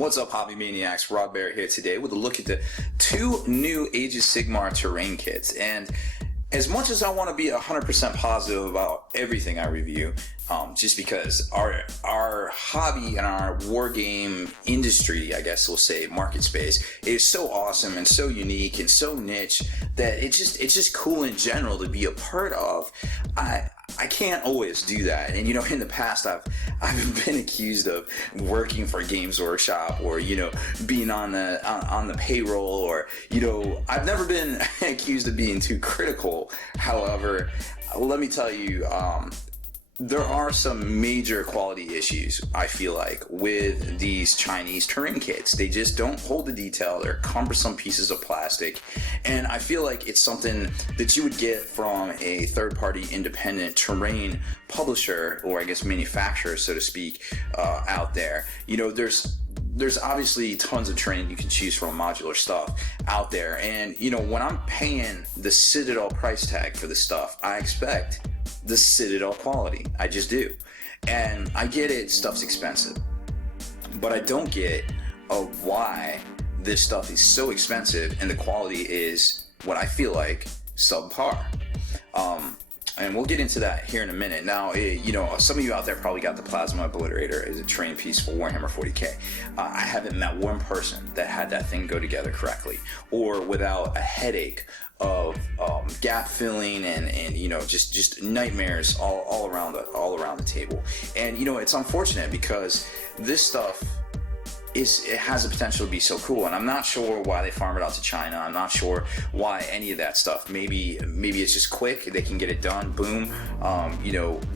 What's up, Hobby Maniacs? Rod Bear here today with a look at the two new Age of Sigmar terrain kits. And as much as I want to be 100% positive about everything I review, just because our hobby and our war game industry, I guess we'll say, market space, is so awesome and so unique and so niche that it's just cool in general to be a part of. I can't always do that, and in the past I've been accused of working for Games Workshop, or being on the payroll, or I've never been accused of being too critical. However, let me tell you, there are some major quality issues, I feel like, with these Chinese terrain kits. They just don't hold the detail. They're cumbersome pieces of plastic, and I feel like it's something that you would get from a third-party independent terrain publisher, or I guess manufacturer, so to speak, out there. There's obviously tons of terrain you can choose from, modular stuff out there, and when I'm paying the Citadel price tag for this stuff, I expect the Citadel quality. I just do. And I get it, stuff's expensive, but I don't get why this stuff is so expensive and the quality is what I feel like subpar. And we'll get into that here in a minute. Now, some of you out there probably got the Plasma Obliterator as a terrain piece for Warhammer 40k. I haven't met one person that had that thing go together correctly, or without a headache of gap filling and just nightmares all around the table. And it's unfortunate because this stuff it has the potential to be so cool, and I'm not sure why they farm it out to China. I'm not sure why any of that stuff. Maybe it's just quick, they can get it done, boom.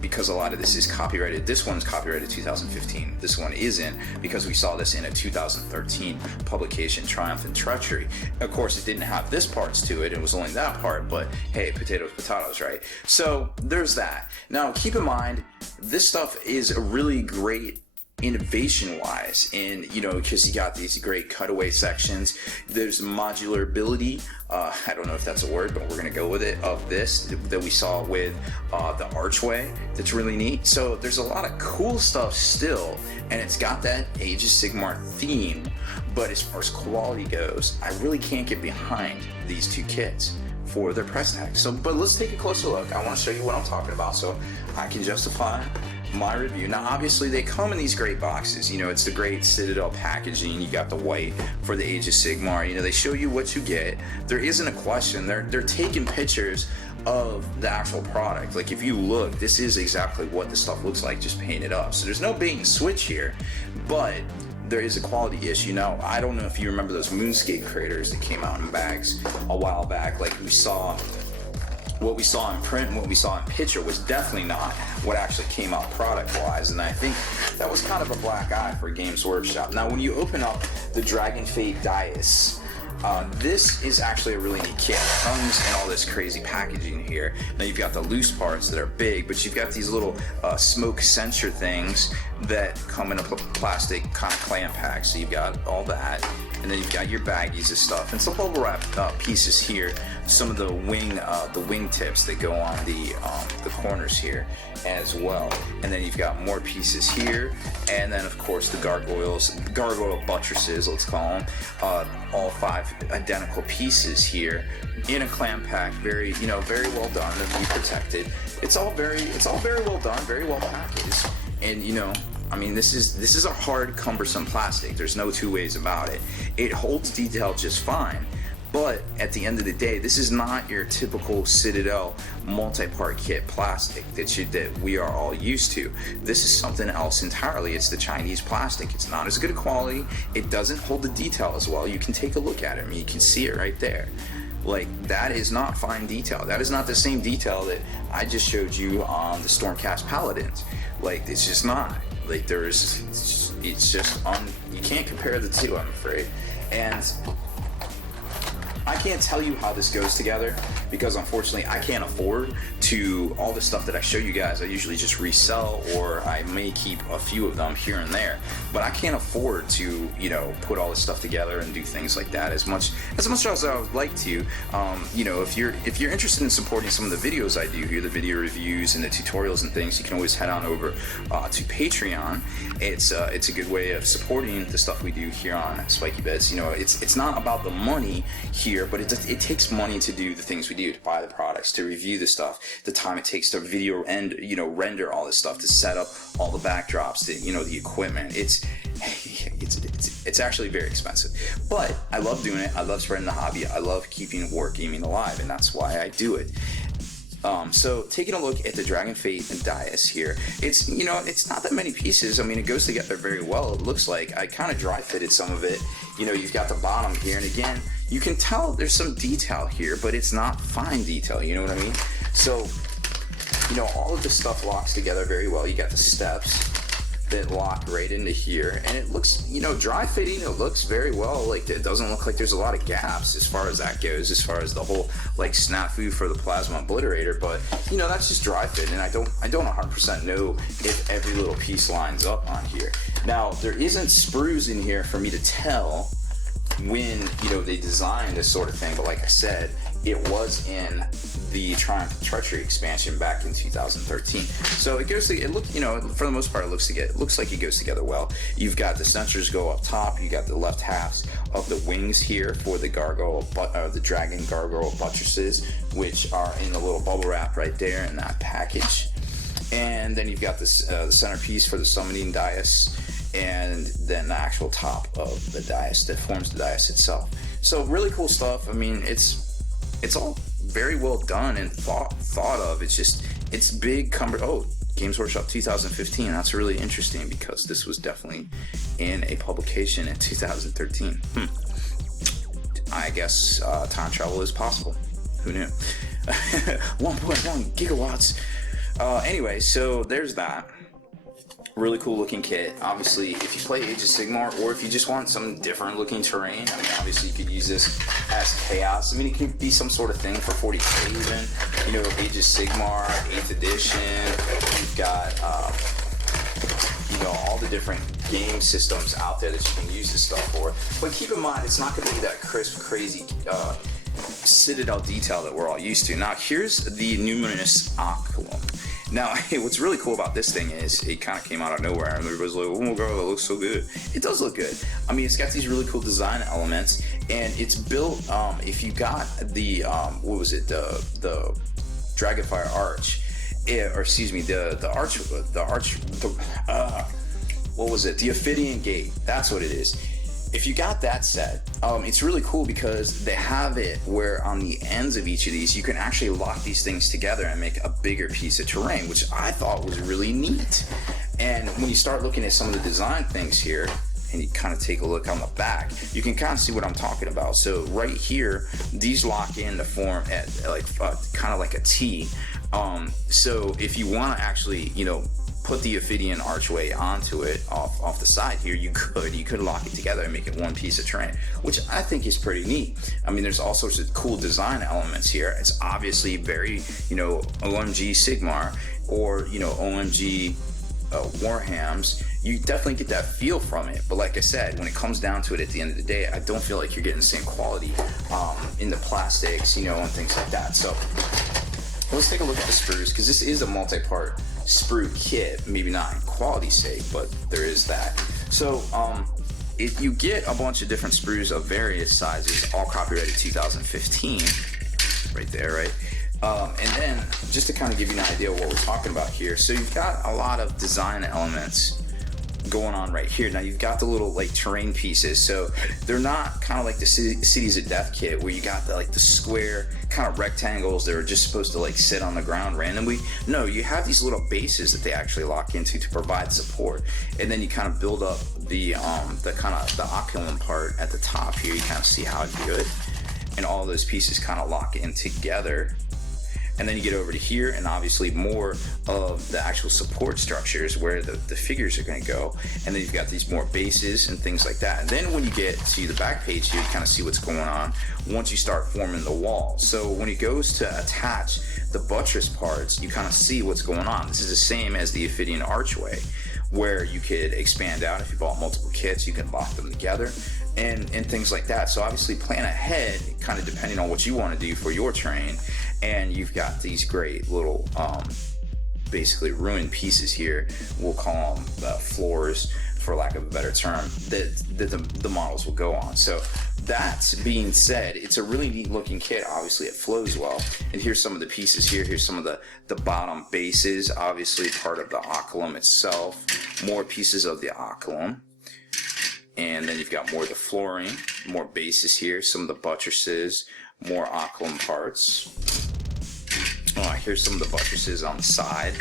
Because a lot of this is copyrighted. This one's copyrighted 2015. This one isn't, because we saw this in a 2013 publication, Triumph and Treachery. Of course, it didn't have this parts to it. It was only that part, but hey, potatoes, right? So there's that. Now, keep in mind, this stuff is a really great innovation wise, and because you got these great cutaway sections. There's modular ability, I don't know if that's a word, but we're gonna go with it, of this that we saw with the archway. That's really neat. So there's a lot of cool stuff still, and it's got that Age of Sigmar theme. But as far as quality goes, I really can't get behind these two kits for their price tag. But let's take a closer look. I want to show you what I'm talking about so I can justify my review. Now, obviously, they come in these great boxes. It's the great Citadel packaging. You got the white for the Age of Sigmar. They show you what you get. There isn't a question. They're taking pictures of the actual product. Like, if you look, this is exactly what the stuff looks like, just painted up. So there's no bait and switch here, but there is a quality issue. Now, I don't know if you remember those Moonscape craters that came out in bags a while back. Like, what we saw in print and what we saw in picture was definitely not what actually came out product-wise, and I think that was kind of a black eye for Games Workshop. Now, when you open up the Dragonfate dais, this is actually a really neat kit. It comes in all this crazy packaging here. Now, you've got the loose parts that are big, but you've got these little smoke sensor things that come in a plastic kind of clam pack. So you've got all that, and then you've got your baggies of stuff and some bubble wrap pieces here. Some of the wing tips that go on the corners here as well. And then you've got more pieces here, and then of course the gargoyle buttresses, let's call them. All 5 identical pieces here in a clam pack. Very very well done to be protected. It's all very well done, very well packaged. And I mean, this is a hard, cumbersome plastic. There's no two ways about it. It holds detail just fine. But at the end of the day, this is not your typical Citadel multi-part kit plastic that we are all used to. This is something else entirely. It's the Chinese plastic. It's not as good a quality. It doesn't hold the detail as well. You can take a look at it. I mean, you can see it right there. Like, that is not fine detail. That is not the same detail that I just showed you on the Stormcast Paladins. Like, it's just not. Like, you can't compare the two, I'm afraid. And I can't tell you how this goes together because unfortunately I can't afford to, all the stuff that I show you guys I usually just resell, or I may keep a few of them here and there, but I can't afford to, you know, put all this stuff together and do things like that as much as I would like to. You know, if you're interested in supporting some of the videos I do here, the video reviews and the tutorials and things, you can always head on over to Patreon. It's a good way of supporting the stuff we do here on Spiky Bits. You know, it's not about the money here, but it takes money to do the things we do, to buy the products, to review the stuff, the time it takes to video and, you know, render all this stuff, to set up all the backdrops, you know, the equipment. It's actually very expensive, but I love doing it. I love spreading the hobby. I love keeping wargaming alive, and that's why I do it. So taking a look at the Dragonfate dais here, it's, you know, it's not that many pieces. I mean, it goes together very well. It looks like I kind of dry fitted some of it. You know, you've got the bottom here, and again, you can tell there's some detail here, but it's not fine detail, you know what I mean? So, you know, all of this stuff locks together very well. You got the steps that lock right into here, and it looks, you know, dry fitting. It looks very well. Like, it doesn't look like there's a lot of gaps as far as that goes, as far as the whole like snafu for the plasma obliterator. But you know, that's just dry fit, and I don't 100% know if every little piece lines up on here. Now, there isn't sprues in here for me to tell when, you know, they designed this sort of thing, but like I said, it was in the Triumph Treachery expansion back in 2013. So it goes to, it look, you know, for the most part, it looks like it goes together well. You've got the sensors go up top. You got the left halves of the wings here for the gargoyle, the dragon gargoyle buttresses, which are in the little bubble wrap right there in that package. And then you've got this the centerpiece for the summoning dais, and then the actual top of the dais that forms the dais itself. So really cool stuff. I mean, it's all very well done and thought of. It's just, it's big oh, Games Workshop 2015. That's really interesting because this was definitely in a publication in 2013. I guess time travel is possible. Who knew? 1.1 gigawatts. Anyway, so there's that. Really cool looking kit. Obviously, if you play Age of Sigmar, or if you just want some different looking terrain, I mean, obviously you could use this as Chaos. I mean, it can be some sort of thing for 40k even. You know, Age of Sigmar, 8th edition. You've got, you know, all the different game systems out there that you can use this stuff for. But keep in mind, it's not going to be that crisp, crazy Citadel detail that we're all used to. Now, here's the Numinus Occulum. Now, what's really cool about this thing is it kind of came out of nowhere, and everybody's like, oh my god, it looks so good. It does look good. I mean, it's got these really cool design elements, and it's built, if you got the, what was it, the Dragonfire Arch, or excuse me, what was it, the Ophidian Gate, that's what it is. If you got that set, it's really cool because they have it where on the ends of each of these, you can actually lock these things together and make a bigger piece of terrain, which I thought was really neat. And when you start looking at some of the design things here, and you kind of take a look on the back, you can kind of see what I'm talking about. So right here, these lock in to form at like kind of like a T. So if you want to actually, you know, put the Ophidian archway onto it off the side here, you could lock it together and make it one piece of terrain, which I think is pretty neat. I mean, there's all sorts of cool design elements here. It's obviously very, you know, OMG Sigmar, or, you know, OMG Warhams. You definitely get that feel from it, but like I said, when it comes down to it at the end of the day, I don't feel like you're getting the same quality in the plastics, you know, and things like that. So let's take a look at the sprues, because this is a multi-part sprue kit, maybe not in quality's sake, but there is that. So if you get a bunch of different sprues of various sizes, all copyrighted 2015, right there, right? And then just to kind of give you an idea of what we're talking about here, so you've got a lot of design elements going on right here. Now you've got the little like terrain pieces, so they're not kind of like the Cities of Death kit where you got the, like the square kind of rectangles that are just supposed to like sit on the ground randomly. No, you have these little bases that they actually lock into to provide support, and then you kind of build up the kind of the Occulum part at the top here. You kind of see how I do it, and all those pieces kind of lock in together. And then you get over to here, and obviously more of the actual support structures where the figures are going to go. And then you've got these more bases and things like that. And then when you get to the back page here, you kind of see what's going on once you start forming the wall. So when it goes to attach the buttress parts, you kind of see what's going on. This is the same as the Ophidian archway, where you could expand out. If you bought multiple kits, you can lock them together and things like that. So obviously plan ahead, kind of depending on what you want to do for your terrain. And you've got these great little basically ruined pieces here. We'll call them floors, for lack of a better term, that the models will go on. So that being said, it's a really neat looking kit. Obviously it flows well. And here's some of the pieces here. Here's some of the bottom bases, obviously part of the Occulum itself. More pieces of the Occulum. And then you've got more of the flooring, more bases here, some of the buttresses, more Occulum parts. Here's some of the buttresses on the side.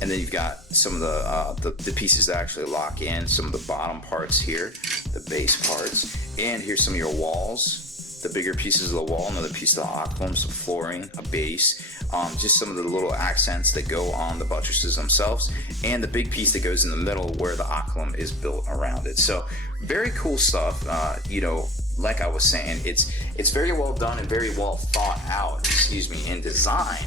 And then you've got some of the pieces that actually lock in, some of the bottom parts here, the base parts. And here's some of your walls, the bigger pieces of the wall, another piece of the Occulum, some flooring, a base, just some of the little accents that go on the buttresses themselves, and the big piece that goes in the middle where the Occulum is built around it. So very cool stuff. You know, like I was saying, it's very well done and very well thought out, in design,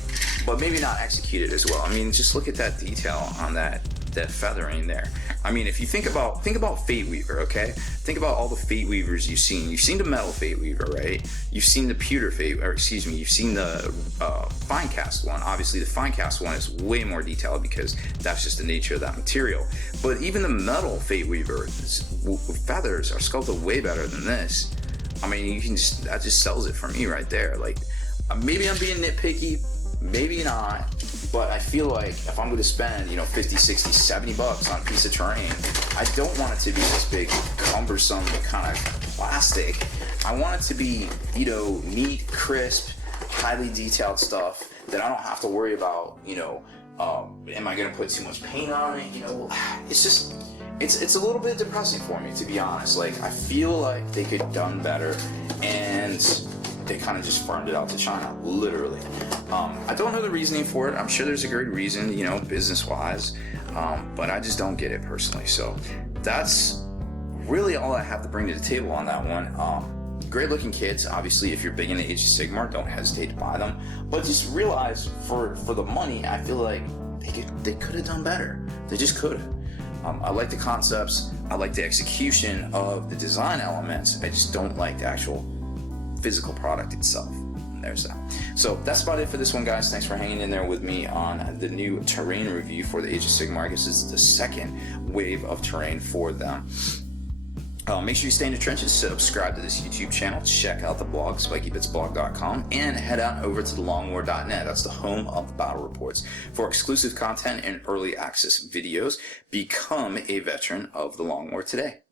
but maybe not executed as well. I mean, just look at that detail on that feathering there. I mean, if you think about Fate Weaver, okay? Think about all the Fate Weavers you've seen. You've seen the Metal Fate Weaver, right? You've seen the Pewter Fate, you've seen the Finecast one. Obviously, the Finecast one is way more detailed because that's just the nature of that material. But even the Metal Fate Weaver feathers are sculpted way better than this. I mean, that just sells it for me right there. Like, maybe I'm being nitpicky, maybe not, but I feel like if I'm going to spend, 50, 60, 70 bucks on a piece of terrain, I don't want it to be this big, cumbersome kind of plastic. I want it to be, neat, crisp, highly detailed stuff that I don't have to worry about, am I going to put too much paint on it? It's just, it's a little bit depressing for me, to be honest. Like, I feel like they could have done better, and they kind of just farmed it out to China, literally. I don't know the reasoning for it. I'm sure there's a great reason, business-wise, but I just don't get it personally. So that's really all I have to bring to the table on that one. Great looking kits. Obviously, if you're big into Age of Sigmar, don't hesitate to buy them. But just realize for the money, I feel like they could have done better. They just could have. I like the concepts. I like the execution of the design elements. I just don't like the actual physical product itself. And there's that. So that's about it for this one, guys. Thanks for hanging in there with me on the new terrain review for the Age of Sigmar. I guess this is the second wave of terrain for them. Make sure you stay in the trenches, subscribe to this YouTube channel, check out the blog, spikybitsblog.com, and head on over to thelongwar.net. That's the home of the battle reports. For exclusive content and early access videos, become a veteran of the Long War today.